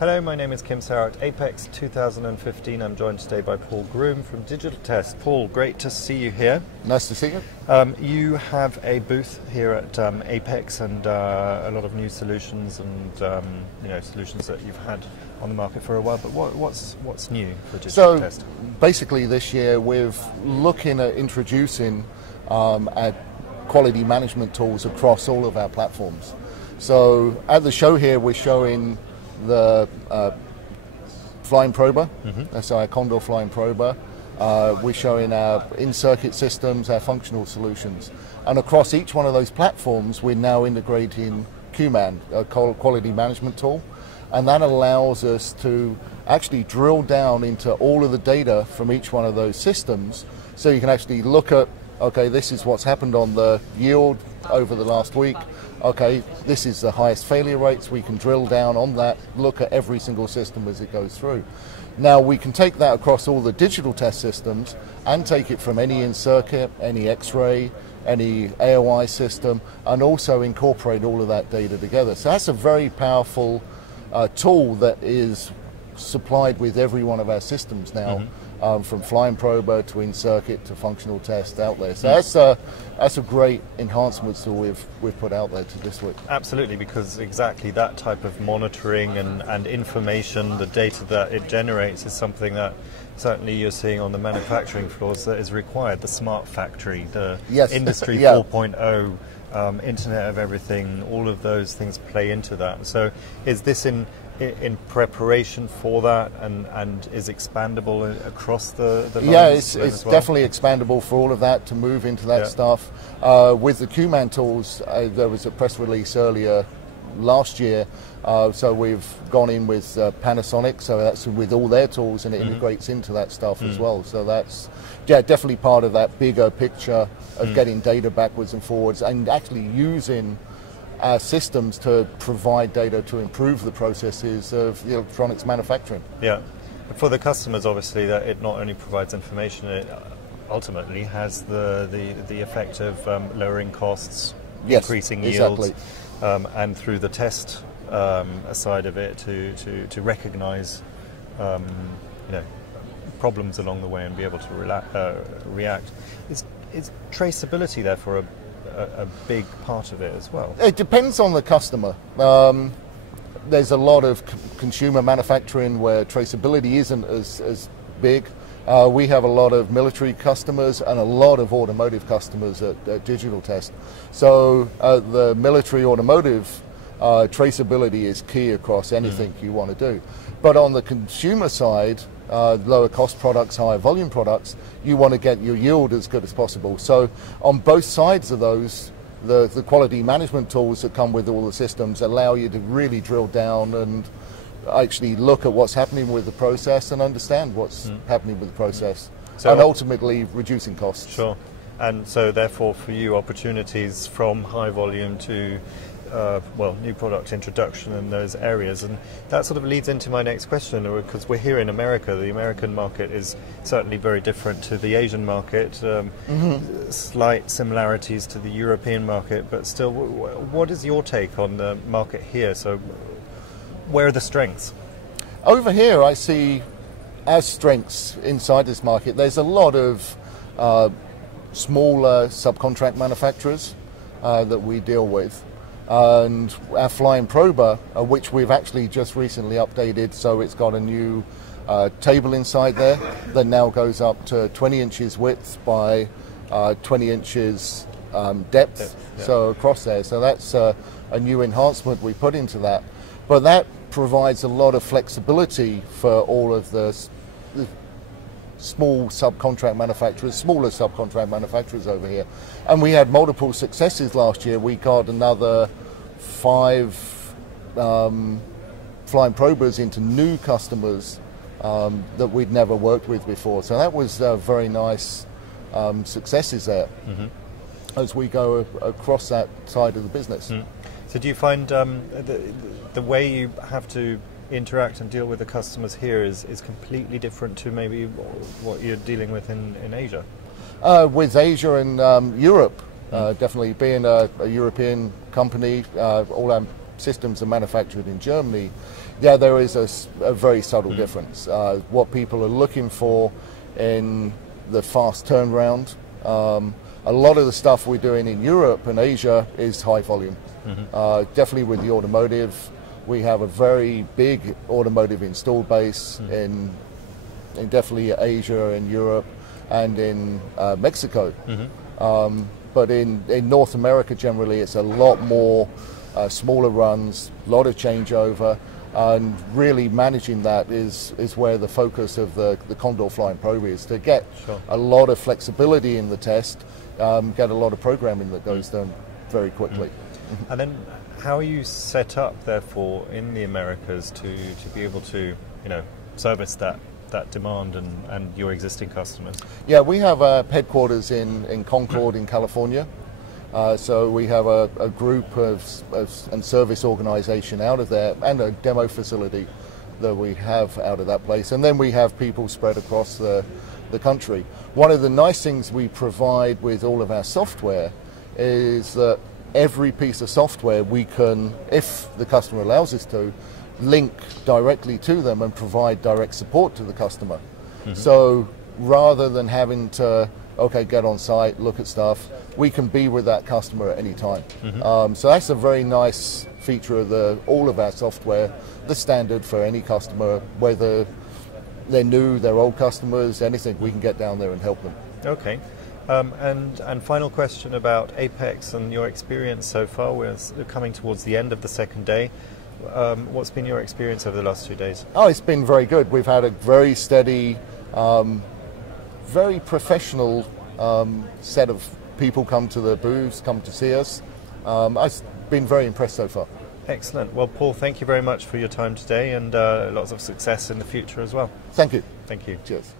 Hello, my name is Kim Sauer at APEX 2015. I'm joined today by Paul Groome from Digitaltest. Paul, great to see you here. Nice to see you. You have a booth here at APEX and a lot of new solutions and solutions that you've had on the market for a while. But what's new for Digitaltest? So basically this year we're looking at introducing our quality management tools across all of our platforms. So at the show here we're showing the flying prober, so our Condor flying prober. We're showing our in-circuit systems, our functional solutions. And across each one of those platforms, we're now integrating QMan, a quality management tool. And that allows us to actually drill down into all of the data from each one of those systems. So you can actually look at, okay, this is what's happened on the yield over the last week. Okay, this is the highest failure rates. We can drill down on that, look at every single system as it goes through. Now we can take that across all the digital test systems and take it from any in-circuit, any X-ray, any AOI system, and also incorporate all of that data together. So that's a very powerful tool that is supplied with every one of our systems now. From flying prober to in-circuit to functional test out there. So that's a great enhancement that we've put out there to this week. Absolutely, because exactly that type of monitoring and information, the data that it generates is something that certainly you're seeing on the manufacturing floors that is required. The smart factory, the Industry 4.0, Internet of Everything, all of those things play into that. So is this in preparation for that and is expandable across the lines? Yeah, it's definitely expandable for all of that to move into that stuff. With the QMan tools, there was a press release earlier last year, so we've gone in with Panasonic, so that's with all their tools and it integrates into that stuff as well. So that's definitely part of that bigger picture of getting data backwards and forwards and actually using our systems to provide data to improve the processes of the electronics manufacturing. Yeah, for the customers, obviously, that it not only provides information, it ultimately has the effect of lowering costs, increasing yields, and through the test side of it to recognise problems along the way and be able to react. Is traceability therefore a big part of it as well? It depends on the customer. There's a lot of consumer manufacturing where traceability isn't as big. We have a lot of military customers and a lot of automotive customers at Digitaltest. So the military automotive traceability is key across anything you want to do. But on the consumer side, lower cost products, higher volume products, you want to get your yield as good as possible. So on both sides of those, the quality management tools that come with all the systems allow you to really drill down and actually look at what's happening with the process and understand what's happening with the process, and ultimately reducing costs. Sure. And so therefore for you, opportunities from high volume to new product introduction in those areas. And that sort of leads into my next question, because we're here in America. The American market is certainly very different to the Asian market. Slight similarities to the European market, but still, what is your take on the market here? So where are the strengths? Over here I see as strengths inside this market. There's a lot of smaller subcontract manufacturers that we deal with. And our flying prober, which we've actually just recently updated, so it's got a new table inside there that now goes up to 20 inches width by 20 inches depth, so across there. So that's a new enhancement we put into that. But that provides a lot of flexibility for all of the smaller subcontract manufacturers over here. And we had multiple successes last year. We got another 5 flying probers into new customers that we'd never worked with before. So that was very nice successes there as we go across that side of the business. So do you find the way you have to interact and deal with the customers here is completely different to maybe what you're dealing with in Asia? With Asia and Europe, definitely being a European company, all our systems are manufactured in Germany, yeah, there is a very subtle difference. What people are looking for in the fast turnaround, a lot of the stuff we're doing in Europe and Asia is high volume. Definitely with the automotive, we have a very big automotive installed base in definitely Asia and Europe and in Mexico. But in North America generally it's a lot more smaller runs, a lot of changeover, and really managing that is where the focus of the Condor Flying Probe is, to get a lot of flexibility in the test, get a lot of programming that goes done very quickly. And then how are you set up therefore in the Americas to be able to service that demand and your existing customers? Yeah, we have headquarters in Concord in California. So we have a group and service organization out of there, and a demo facility that we have out of that place. And then we have people spread across the country. One of the nice things we provide with all of our software is that every piece of software we can, if the customer allows us to, link directly to them and provide direct support to the customer. So rather than having to get on site, look at stuff, we can be with that customer at any time. So that's a very nice feature of all of our software, the standard for any customer, whether they're new, they're old customers, anything, we can get down there and help them. Okay. And final question about APEX and your experience so far. We're coming towards the end of the second day. What's been your experience over the last 2 days? Oh, it's been very good. We've had a very steady, very professional set of people come to the booths, come to see us. I've been very impressed so far. Excellent. Well, Paul, thank you very much for your time today, and lots of success in the future as well. Thank you. Thank you. Cheers.